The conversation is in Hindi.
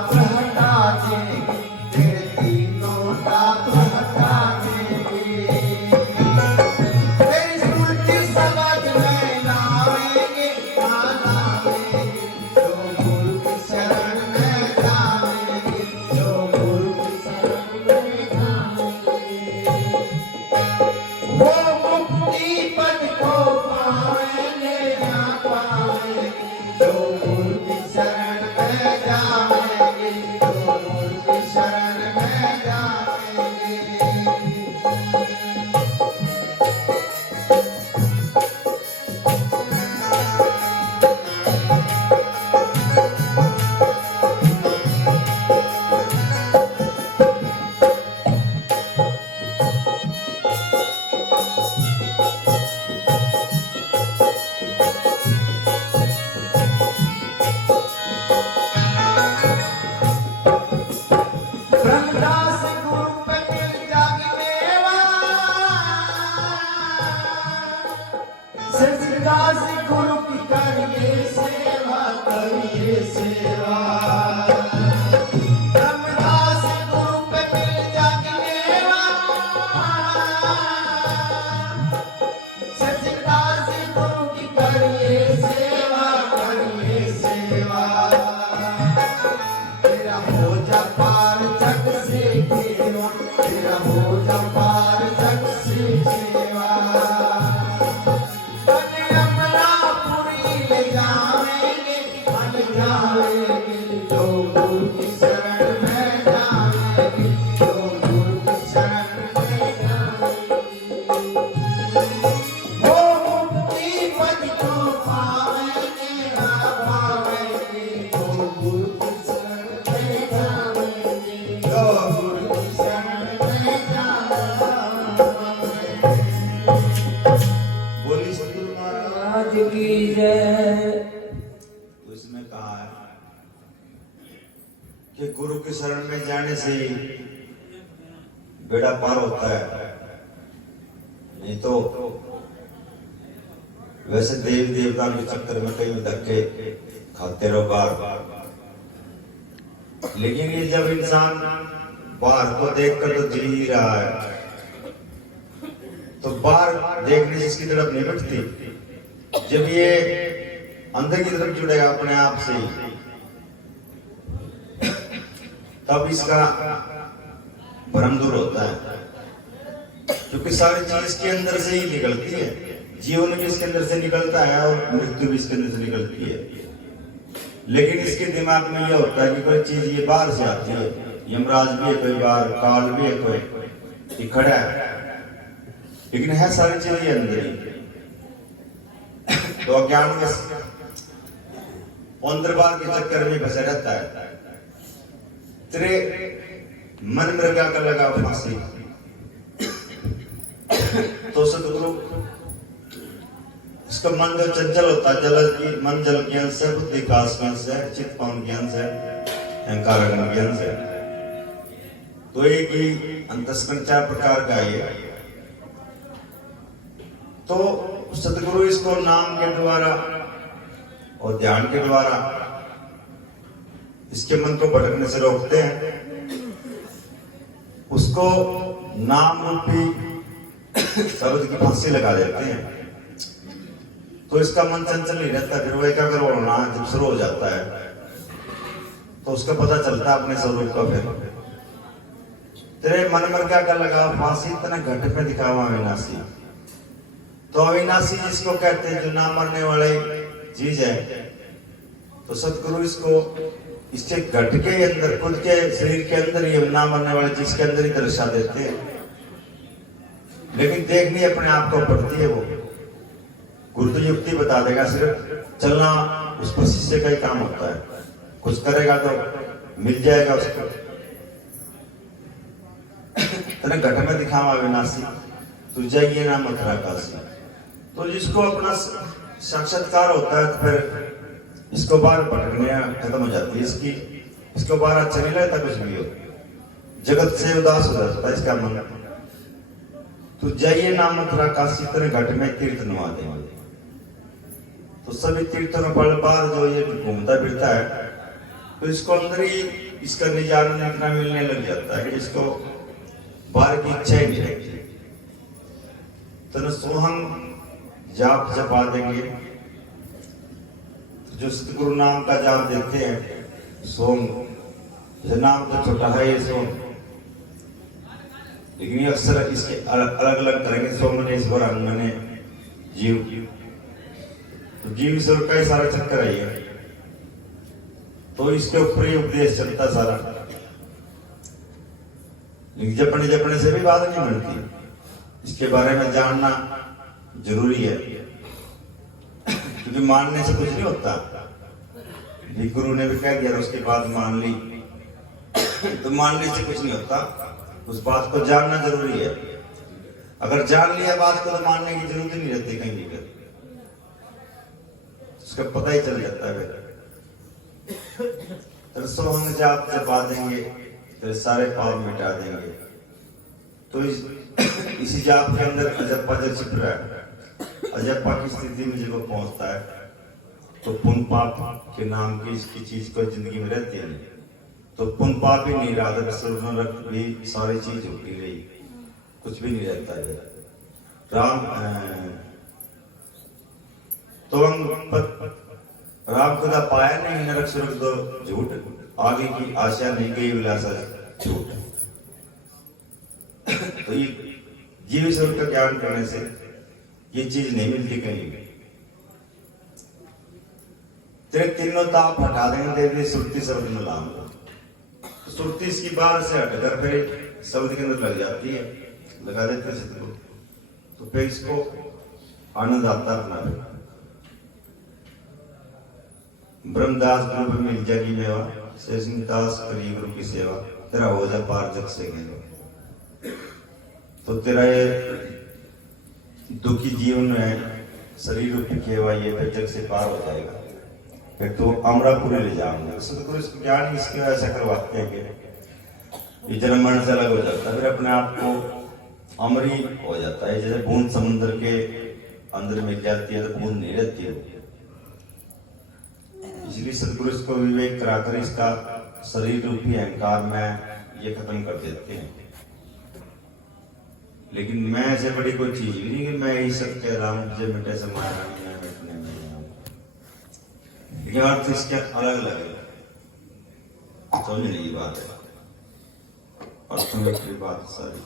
दांत हटा देंगे, तेरे तीनों दांत हटा देंगे। तेरी उल्टी समझ में ना आएंगे, ना आएंगे, जो गुरु की शरण में जाएंगे, जो गुरु की शरण में जाएंगे। वो मुक्ति पद को पाएंगे ना पाएंगे, जो गुरु की शरण में जाएंगे, जो गुरु की शरण में जाएंगे। ब्रह्मदास गुरु पे मिल जागी मेवा, सचदास गुरु की करिए सेवा, करिए सेवा। ब्रह्मदास गुरु पे मिल जागी मेवा, सचदास गुरु की करिए सेवा, करिए सेवा। तेरा हो जा पार जग से केवा, तेरा हो जा पार जग से केवा। बन अमरापुरी ले जाएंगे, बन जाएंगे, जो गुरु की शरण में जाएंगे, जो गुरु की शरण में जाएंगे। वो मुक्ति पद को पाएंगे ना पाएंगे, जो गुरु की शरण में जाएंगे, जो गुरु की शरण में जाएंगे। बोली सतगुरु महाराज आज की जय। तो इसमें कहा है कि गुरु की शरण में जाने से ही बेड़ा पार होता है, नहीं तो वैसे देवी देवता के चक्कर में कई धक्के खाते रहो बार। लेकिन ये जब इंसान बाहर को देखकर तो दिल ही रहा है, तो बाहर देखने से इसकी तरफ नहीं बढ़ती। जब ये अंदर की तरफ जुड़ेगा अपने आप से ही, तब इसका भ्रम दूर होता है, क्योंकि सारी चीज इसके अंदर से ही निकलती है। जीवन भी इसके अंदर से निकलता है और मृत्यु भी इसके अंदर से निकलती है। लेकिन इसके दिमाग में यह होता है कि कोई चीज ये बाहर से आती है, यमराज भी है कोई बाहर, काल भी है कोई, ये खड़ा है, लेकिन है सारी चीज ये अंदर ही। तो अज्ञान में अंदरबार के चक्कर में फंसा रहता है। तेरे मन मृगा का लगा फांसी, तो सतगुरु इसका मन जो चंचल होता है, जल की मन जल ज्ञान से, बुद्धि का ज्ञान से, चित्त पावन ज्ञान से, अहंकार ज्ञान से, तो एक ही अंतस्करण 4 प्रकार का है। तो सतगुरु इसको नाम के द्वारा और ध्यान के द्वारा इसके मन को भटकने से रोकते हैं। उसको नाम रूपी शब्द की फांसी लगा देते हैं, तो इसका मन चंचल नहीं रहता। फिर वो एकाग्र होना जब शुरू हो जाता है तो उसका पता चलता है अपने स्वरूप का। फिर तेरे मन मर्गा का लगा फांसी, इतना घट पे दिखावा अविनाशी। तो अविनाशी जिसको कहते हैं, जो ना मरने वाले चीज है, तो सतगुरु इसको इसके घट के अंदर, खुद के शरीर के अंदर ही ना मरने वाली चीज के अंदर ही दर्शा देते हैं। लेकिन देखनी अपने आप को पड़ती है। वो गुरु तो युक्ति बता देगा, सिर्फ चलना उस पर शिष्य का ही काम होता है। कुछ करेगा तो मिल जाएगा उसको। तेरे घट में दिखावा अविनाशी, तू जाइए ना मथुरा काशी। तो जिसको अपना साक्षात्कार होता है, तो फिर इसको बाहर भटकने खत्म हो जाती है इसकी। इसको बाहर अच्छा नहीं लगता, कुछ भी हो, जगत से उदास हो जाता है इसका मन। तो जाइए ना मथुरा काशी, तेरे घट में तीर्थ नवा देंगे। तो सभी तीर्थों में पल बार जो ये घूमता फिरता है, तो इसको अंदर ही इसका निजान इतना मिलने लग जाता है कि जिसको बाहर की इच्छा ही नहीं रहती। तो न सोहम जाप जपा देंगे, जो सतगुरु नाम का जाप देते हैं सोम, जैसे नाम तो छोटा है ये सोम, लेकिन ये अक्सर इसके अलग अलग करेंगे। सोम ने ईश्वर, अंग ने जीव, तो जीव ईश्वर का ही सारा चक्कर है, तो इसके ऊपर ही उपदेश चलता सारा। लेकिन जपने जपने से भी बात नहीं बनती, इसके बारे में जानना जरूरी है, क्योंकि मानने से कुछ नहीं होता। गुरु ने भी कह दिया उसके बाद मान ली, तो मानने से कुछ नहीं होता, उस बात को जानना जरूरी है। अगर जान लिया बात को तो मानने की जरूरत ही नहीं रहती कहीं भी, उसका पता ही चल जाता है। तो सोहंग जाप जपा देंगे, फिर सारे पाप मिटा देंगे। तो इसी जाप के अंदर अजप्पा जो छिप रहा है, अजप्पा की स्थिति में जब पहुंचता है तो पुण्य पाप के नाम की इसकी चीज को जिंदगी में रहती है, तो पुण्य पाप ही नहीं रहा, नरक भी सारी चीज होती रही, कुछ भी नहीं रहता है। राम खुदा पाया नहीं, नरक स्वर्ग दो झूठ, आगे की आशा नहीं गई विलासा झूठ। तो ये जीव ईश्वर का ज्ञान करने से ये चीज नहीं मिलती कहीं भी। तेरे तीनों ताप हटा देंगे, तेरे सुरती शब्द में लाऊंगा। तो सुरती इसकी बाहर से हटकर फिर शब्द के अंदर लग जाती है, लगा देते सतगुरु, तो फिर इसको आनंद आता अपना। ब्रह्मदास गुरु पे मिल जाएगी मेवा, शेषदास करी गुरु की सेवा, तेरा हो जा पार जग से गेलो। तो तेरा ये दुखी जीवन में शरीर रूपी खेवा ये फिर जग से पार हो जाएगा, फिर तो अमरापुरी ले जाऊंगा। सतगुरु इसको ज्ञान इसकी वजह से करवाते हैं कि ये जन्म मरण से अलग हो जाता है, फिर अपने आप को अमरी हो जाता है। जैसे बूंद समुद्र के अंदर मिल जाती है तो बूंद नहीं रहती है, इसलिए सतगुरु इसको विवेक कराकर इसका शरीर रूपी अहंकार में ये खत्म कर देते हैं। लेकिन मैं ऐसे बड़ी कोई चीज भी नहीं कि मैं यही सब कह रहा हूँ, मुझे मिटे से मारा नहीं है, मिटने में, लेकिन अर्थ इसके अलग अलग है, समझने की बात है, और समझ की बात सारी।